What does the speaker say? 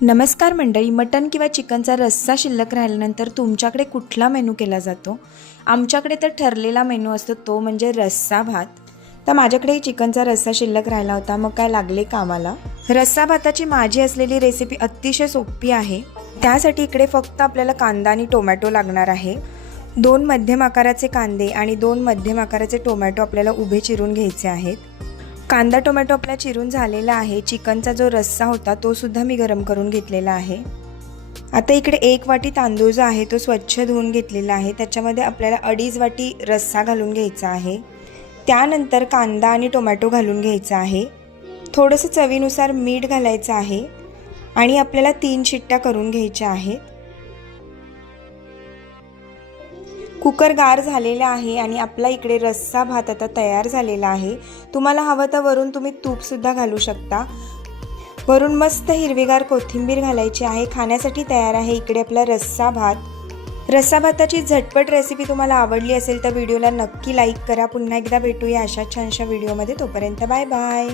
नमस्कार मंडळी, मटण किंवा चिकनचा रस्सा शिल्लक राहिल्यानंतर तुमच्याकडे कुठला मेनू केला जातो? आमच्याकडे तर ठरलेला मेनू असतो, तो म्हणजे रस्सा भात. तर माझ्याकडे चिकनचा रस्सा शिल्लक राहिला होता, मग काय लागले कामाला. रस्सा भाताची माझी असलेली रेसिपी अतिशय सोपी आहे. त्यासाठी इकडे फक्त आपल्याला कांदा आणि टोमॅटो लागणार आहे. 2 मध्यम आकाराचे कांदे आणि 2 मध्यम आकाराचे टोमॅटो आपल्याला उभे चिरून घ्यायचे आहेत. कांदा टोमॅटो आपला चिरून झालेला आहे. चिकनचा जो रस्सा होता तो सुद्धा मी गरम करून घेतलेला आहे. आता इकडे 1 वाटी तांदूळ जो आहे तो स्वच्छ धुवून घेतलेला आहे. त्याच्यामध्ये आपल्याला 2.5 वाटी रस्सा घालून घ्यायचा आहे. त्यानंतर कांदा आणि टोमॅटो घालून घ्यायचा आहे. थोडंसं चवीनुसार मीठ घालायचं आहे आणि आपल्याला 3 शिट्ट्या करून घ्यायच्या आहेत. कुकर गार झालेला आहे आणि आपला इकडे रस्सा भात आता तयार झालेला आहे. तुम्हाला हवं तर वरून तुम्ही तूपसुद्धा घालू शकता. वरून मस्त हिरवीगार कोथिंबीर घालायची आहे. खाण्यासाठी तयार आहे इकडे आपला रस्सा भात. रस्सा भाताची झटपट रेसिपी तुम्हाला आवडली असेल तर व्हिडिओला नक्की लाईक करा. पुन्हा एकदा भेटूया अशा छानशा व्हिडिओमध्ये. तोपर्यंत बाय बाय.